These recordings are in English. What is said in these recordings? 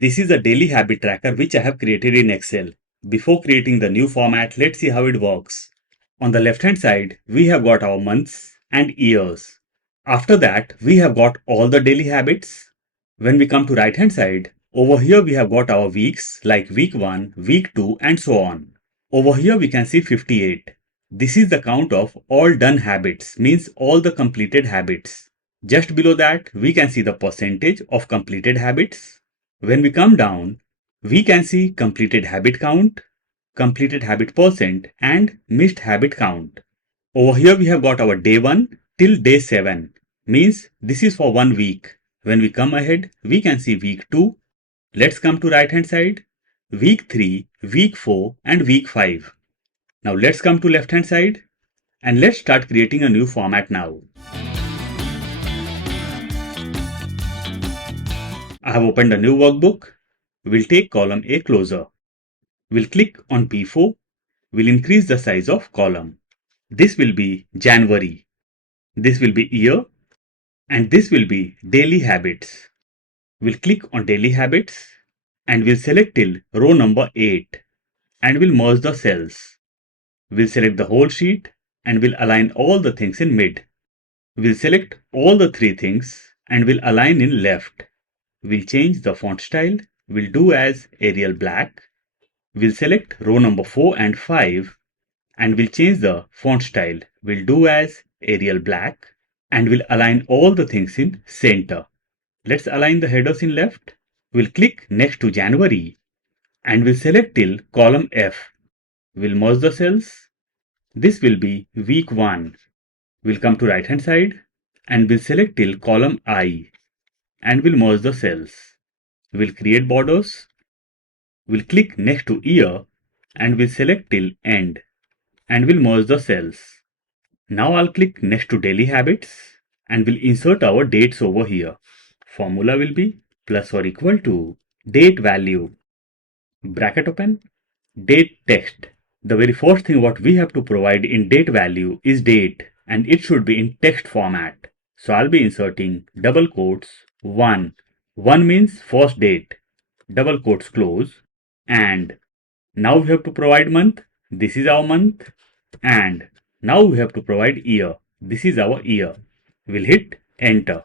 This is a daily habit tracker which I have created in Excel. Before creating the new format, let's see how it works. On the left hand side, we have got our months and years. After that, we have got all the daily habits. When we come to right hand side, over here we have got our weeks like week 1, week 2 and so on. Over here we can see 58. This is the count of all done habits, means all the completed habits. Just below that, we can see the percentage of completed habits. When we come down, we can see completed habit count, completed habit percent and missed habit count. Over here we have got our day 1 till day 7, means this is for 1 week. When we come ahead, we can see week 2. Let's come to right hand side, week 3, week 4 and week 5. Now let's come to left hand side and let's start creating a new format now. I have opened a new workbook. We'll take column A closer. We'll click on P4. We'll increase the size of column. This will be January. This will be year. And this will be daily habits. We'll click on daily habits and we'll select till row number 8 and we'll merge the cells. We'll select the whole sheet and we'll align all the things in mid. We'll select all the 3 things and we'll align in left. We'll change the font style. We'll do as Arial Black. We'll select row number 4 and 5 and we'll change the font style. We'll do as Arial Black and we'll align all the things in center. Let's align the headers in left. We'll click next to January and we'll select till column F. We'll merge the cells. This will be week 1. We'll come to right hand side and we'll select till column I and we'll merge the cells. We'll create borders. We'll click next to year and we'll select till end and we'll merge the cells. Now I'll click next to daily habits and we'll insert our dates over here. Formula will be plus or equal to date value, bracket open, date text. The very first thing what we have to provide in date value is date and it should be in text format. So I'll be inserting double quotes 1. 1 means first date, double quotes close, and now we have to provide month. This is our month. And now we have to provide year. This is our year. We'll hit enter.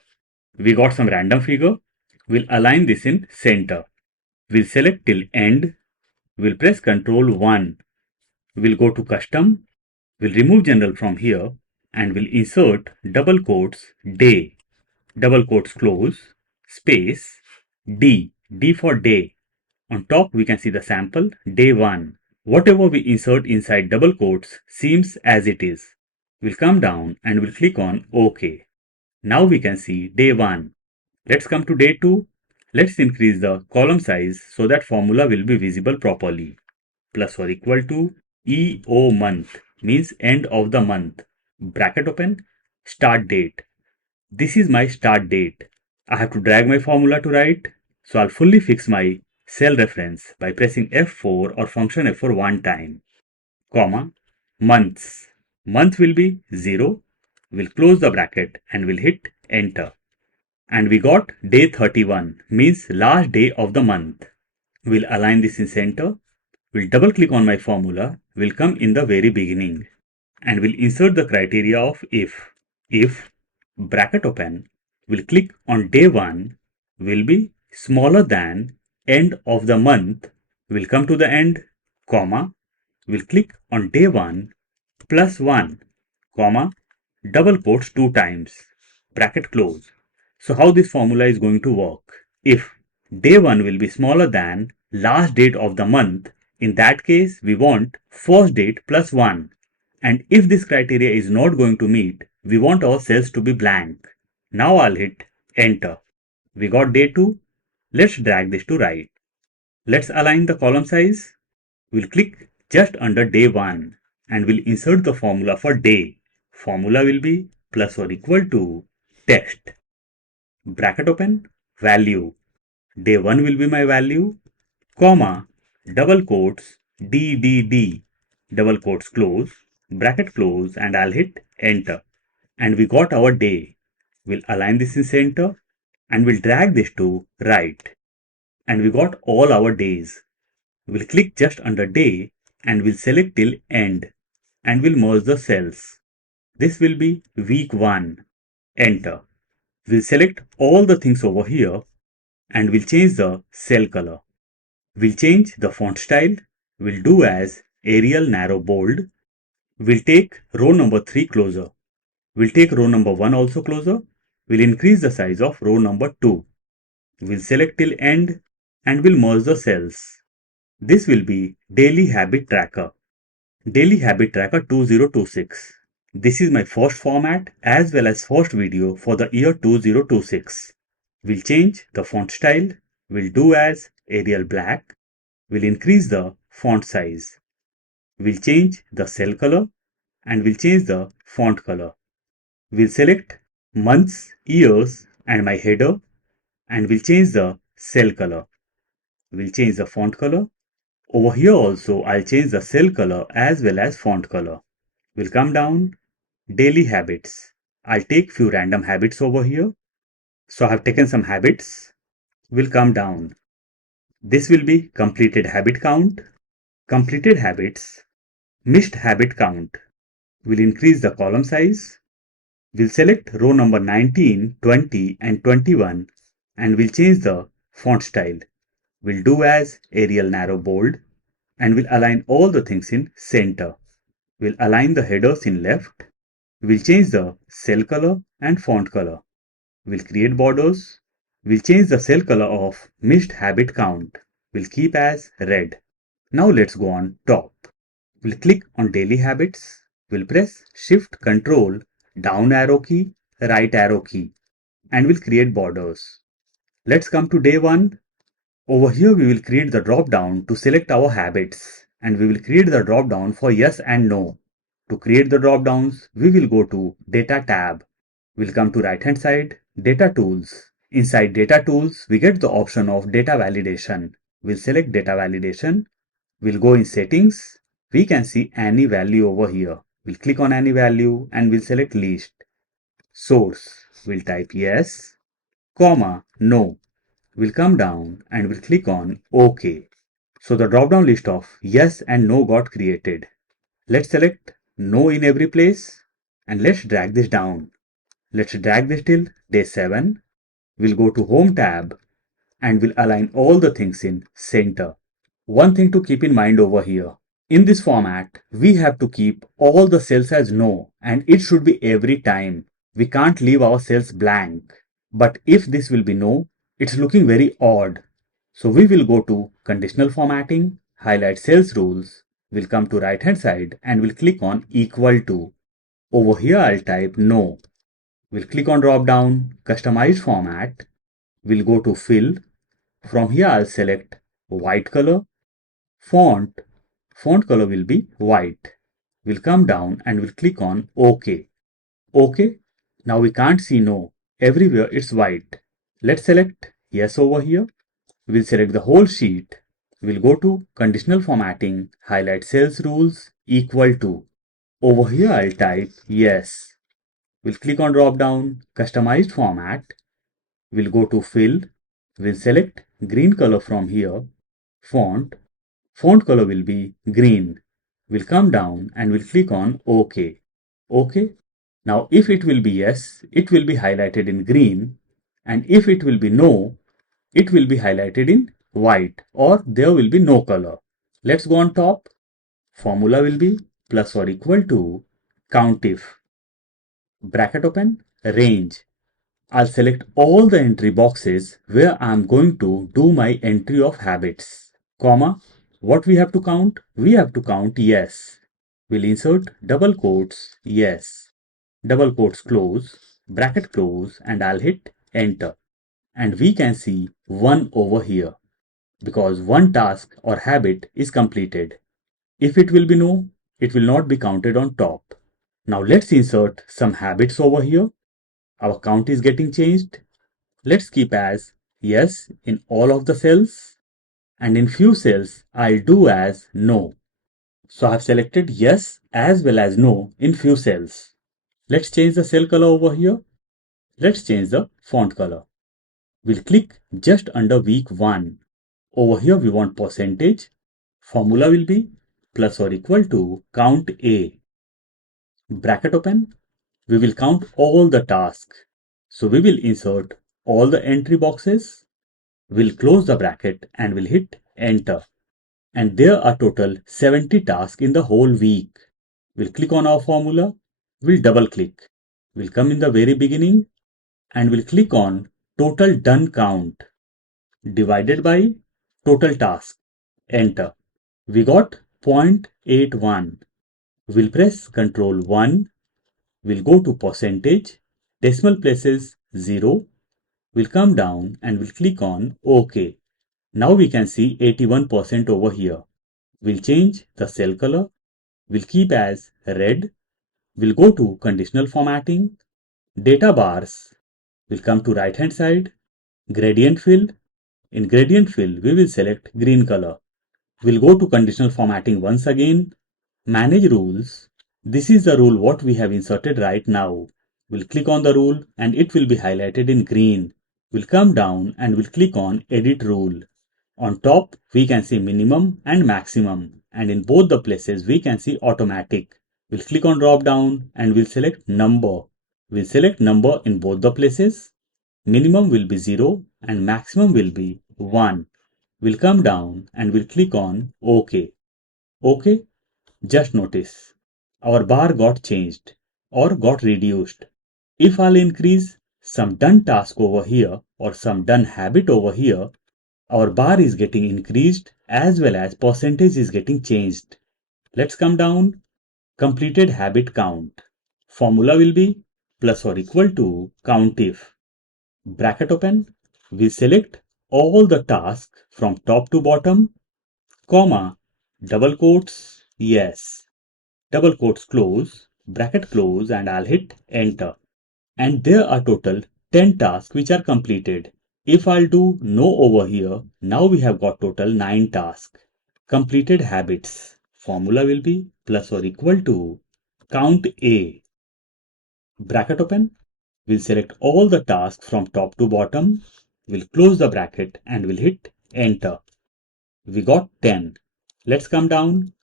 We got some random figure. We'll align this in center. We'll select till end. We'll press Ctrl 1. We'll go to custom. We'll remove general from here and we'll insert double quotes day, double quotes close, space, D, D for day. On top we can see the sample day 1. Whatever we insert inside double quotes seems as it is. We'll come down and we'll click on OK. Now we can see day 1. Let's come to day 2. Let's increase the column size so that formula will be visible properly. Plus or equal to EO month means end of the month. Bracket open, start date. This is my start date. I have to drag my formula to right. So I'll fully fix my cell reference by pressing F4 or function F4 one time. Comma, months. Month will be 0. We'll close the bracket and we'll hit enter. And we got day 31 means last day of the month. We'll align this in center. We'll double click on my formula. We'll come in the very beginning. And we'll insert the criteria of if. If, bracket open, we'll click on day 1 will be smaller than end of the month. We'll come to the end, comma, we'll click on day 1 plus 1, comma, double quotes 2 times, bracket close. So how this formula is going to work? If day 1 will be smaller than last date of the month, in that case we want first date plus 1. And if this criteria is not going to meet, we want our cells to be blank. Now I'll hit enter. We got day 2. Let's drag this to right. Let's align the column size. We'll click just under day 1 and we'll insert the formula for day. Formula will be plus or equal to text. Bracket open, value. Day 1 will be my value, comma, double quotes, DDD, double quotes close, bracket close, and I'll hit enter. And we got our day. We'll align this in center and we'll drag this to right. and we got all our days. We'll click just under day and we'll select till end and we'll merge the cells. This will be week 1. Enter. We'll select all the things over here and we'll change the cell color. We'll change the font style. We'll do as Arial narrow bold. We'll take row number 3 closer. We'll take row number 1 also closer. We'll increase the size of row number 2. We'll select till end and we'll merge the cells. This will be Daily Habit Tracker. Daily Habit Tracker 2026. This is my first format as well as first video for the year 2026. We'll change the font style. We'll do as Arial black. We'll increase the font size. We'll change the cell color and we'll change the font color. We'll select months, years and my header and we'll change the cell color. We'll change the font color. Over here also I'll change the cell color as well as font color. We'll come down, daily habits. I'll take few random habits over here. So I have taken some habits. We'll come down. This will be completed habit count, completed habits, missed habit count. We'll increase the column size. We'll select row number 19, 20 and 21 and we'll change the font style. We'll do as Arial narrow bold and we'll align all the things in center. We'll align the headers in left. We'll change the cell color and font color. We'll create borders. We'll change the cell color of missed habit count. We'll keep as red. Now let's go on top. We'll click on daily habits. We'll press Shift Control down arrow key, right arrow key and we'll create borders. Let's come to day 1. Over here we will create the drop down to select our habits and we will create the drop down for yes and no. To create the drop downs, we will go to Data tab. We'll come to right hand side, Data Tools. Inside Data Tools, we get the option of Data Validation. We'll select Data Validation. We'll go in Settings. We can see any value over here. We'll click on any value and we'll select List. Source, we'll type yes, comma, no. We'll come down and we'll click on OK. So the drop down list of yes and no got created. Let's select no in every place and let's drag this down. Let's drag this till day 7. We'll go to Home tab and we'll align all the things in center. One thing to keep in mind over here. In this format, we have to keep all the cells as no and it should be every time. We can't leave our cells blank. But if this will be no, it's looking very odd. So we will go to Conditional Formatting, highlight Cells Rules. We'll come to right hand side and we'll click on Equal to. Over here I'll type no. We'll click on drop down, Customized Format. We'll go to Fill. From here I'll select white color. Font color will be white. We'll come down and we'll click on OK. OK. Now we can't see no. Everywhere it's white. Let's select yes over here. We'll select the whole sheet. We'll go to Conditional Formatting, highlight Cells Rules, Equal to. Over here I'll type yes. We'll click on drop down, Customized Format. We'll go to Fill. We'll select green color from here. Font color will be green. We'll come down and we'll click on OK. OK. Now if it will be yes, it will be highlighted in green, and if it will be no, it will be highlighted in white or there will be no color. Let's go on top. Formula will be plus or equal to COUNTIF. Bracket open, range. I'll select all the entry boxes where I'm going to do my entry of habits. Comma, what we have to count? We have to count yes. We'll insert double quotes yes. Double quotes close, bracket close and I'll hit enter. And we can see 1 over here because one task or habit is completed. If it will be no, it will not be counted on top. Now let's insert some habits over here. Our count is getting changed. Let's keep as yes in all of the cells and in few cells I'll do as no. So I've selected yes as well as no in few cells. Let's change the cell color over here. Let's change the font color. We'll click just under week 1 Over here we want percentage. Formula will be plus or equal to count A. Bracket open. We will count all the tasks. So we will insert all the entry boxes. We'll close the bracket and we'll hit enter. And there are total 70 tasks in the whole week. We'll click on our formula. We'll double click. We'll come in the very beginning and we'll click on total done count divided by total task. Enter. We got 0.81. We'll press Ctrl 1. We'll go to percentage. Decimal places 0. We'll come down and we'll click on OK. Now we can see 81% over here. We'll change the cell color. We'll keep as red. We'll go to conditional formatting. Data bars. We'll come to right hand side. Gradient fill. In gradient fill, we will select green color. We'll go to conditional formatting once again. Manage rules. This is the rule what we have inserted right now. We'll click on the rule and it will be highlighted in green. We'll come down and we'll click on edit rule. On top, we can see minimum and maximum, and in both the places we can see automatic. We'll click on drop down and we'll select number. We'll select number in both the places. Minimum will be 0 and maximum will be 1. We'll come down and we'll click on OK. OK. Just notice, our bar got changed or got reduced. If I'll increase some done task over here or some done habit over here, our bar is getting increased as well as percentage is getting changed. Let's come down. Completed habit count. Formula will be plus or equal to count if. Bracket open. We select all the tasks from top to bottom, comma, double quotes, yes. Double quotes close, bracket close, and I'll hit enter. And there are total 10 tasks which are completed. If I'll do no over here, now we have got total 9 tasks. Completed habits. Formula will be plus or equal to count A. Bracket open. We'll select all the tasks from top to bottom. We'll close the bracket and we'll hit enter. We got 10. Let's come down.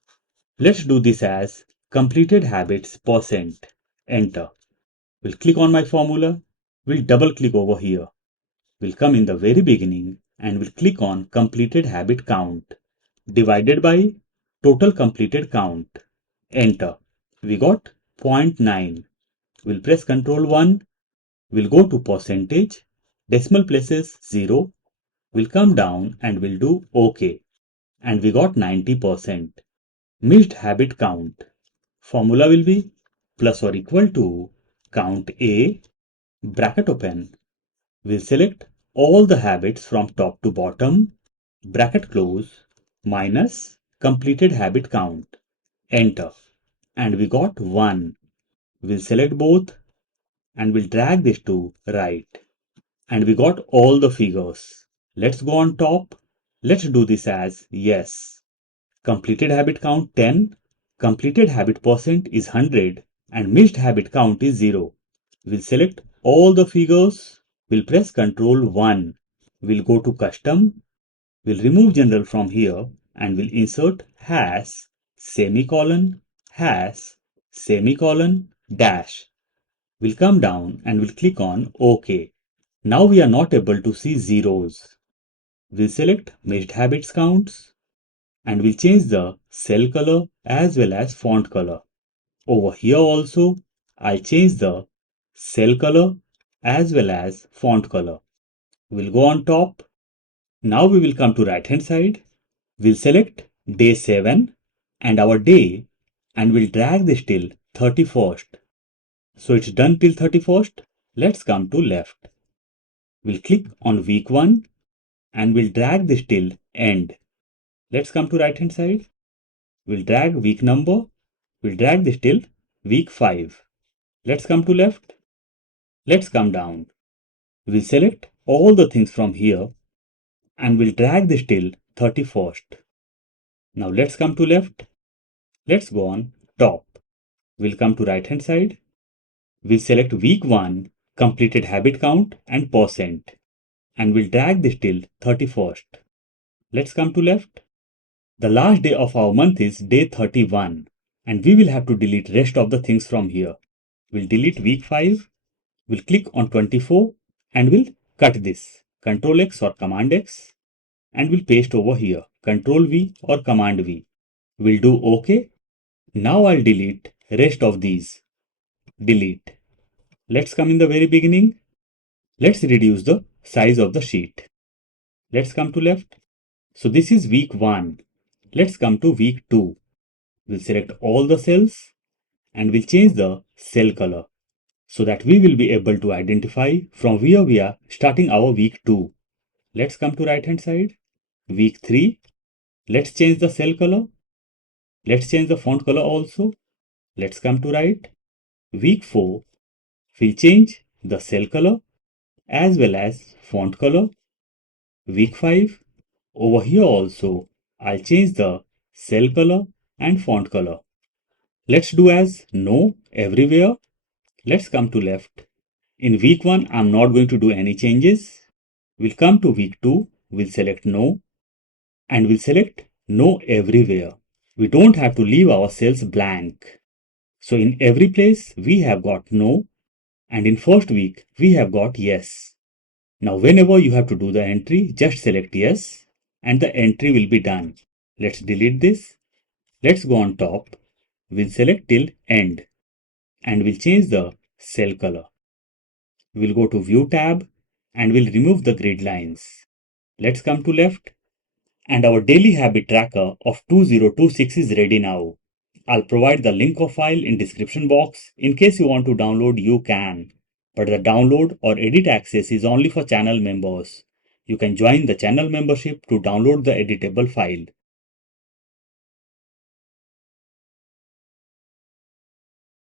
Let's do this as completed habits percent. Enter. We'll click on my formula. We'll double click over here. We'll come in the very beginning and we'll click on completed habit count divided by total completed count. Enter. We got 0.9. We'll press Ctrl 1. We'll go to percentage. Decimal places 0. We'll come down and we'll do OK. And we got 90%. Missed habit count. Formula will be plus or equal to count A, bracket open. We'll select all the habits from top to bottom, bracket close, minus completed habit count. Enter. And we got 1. We'll select both and we'll drag this to right. And we got all the figures. Let's go on top. Let's do this as yes. Completed habit count 10. Completed habit percent is 100 and missed habit count is 0. We'll select all the figures. We'll press Ctrl 1. We'll go to custom. We'll remove general from here and we'll insert has, semicolon, has, semicolon, dash. We'll come down and we'll click on OK. Now we are not able to see zeros. We'll select missed habits counts and we'll change the cell color as well as font color. Over here also, I'll change the cell color as well as font color. We'll go on top. Now we will come to right hand side. We'll select day 7 and our day and we'll drag this till 31st. So it's done till 31st. Let's come to left. We'll click on week 1 and we'll drag this till end. Let's come to right hand side. We'll drag week number. We'll drag this till week 5. Let's come to left. Let's come down. We'll select all the things from here and we'll drag this till 31st. Now let's come to left. Let's go on top. We'll come to right hand side. We'll select week 1, completed habit count and percent. And we'll drag this till 31st. Let's come to left. The last day of our month is day 31 and we will have to delete rest of the things from here. We'll delete week 5. We'll click on 24 and we'll cut this. Ctrl X or Command X and we'll paste over here. Ctrl V or Command V. We'll do OK. Now I'll delete rest of these. Delete. Let's come in the very beginning. Let's reduce the size of the sheet. Let's come to left. So this is week 1. Let's come to week 2. We'll select all the cells and we'll change the cell color so that we will be able to identify from where we are starting our week 2. Let's come to right hand side. Week 3. Let's change the cell color. Let's change the font color also. Let's come to right. Week 4. We'll change the cell color as well as font color. Week 5. Over here also, I'll change the cell color and font color. Let's do as no everywhere. Let's come to left. In week 1, I'm not going to do any changes. We'll come to week 2. We'll select no and we'll select no everywhere. We don't have to leave our cells blank. So in every place, we have got no and in first week, we have got yes. Now whenever you have to do the entry, just select yes and the entry will be done. Let's delete this. Let's go on top. We'll select till end and we'll change the cell color. We'll go to View tab and we'll remove the grid lines. Let's come to left and our daily habit tracker of 2026 is ready now. I'll provide the link of file in description box. In case you want to download, you can. But the download or edit access is only for channel members. You can join the channel membership to download the editable file.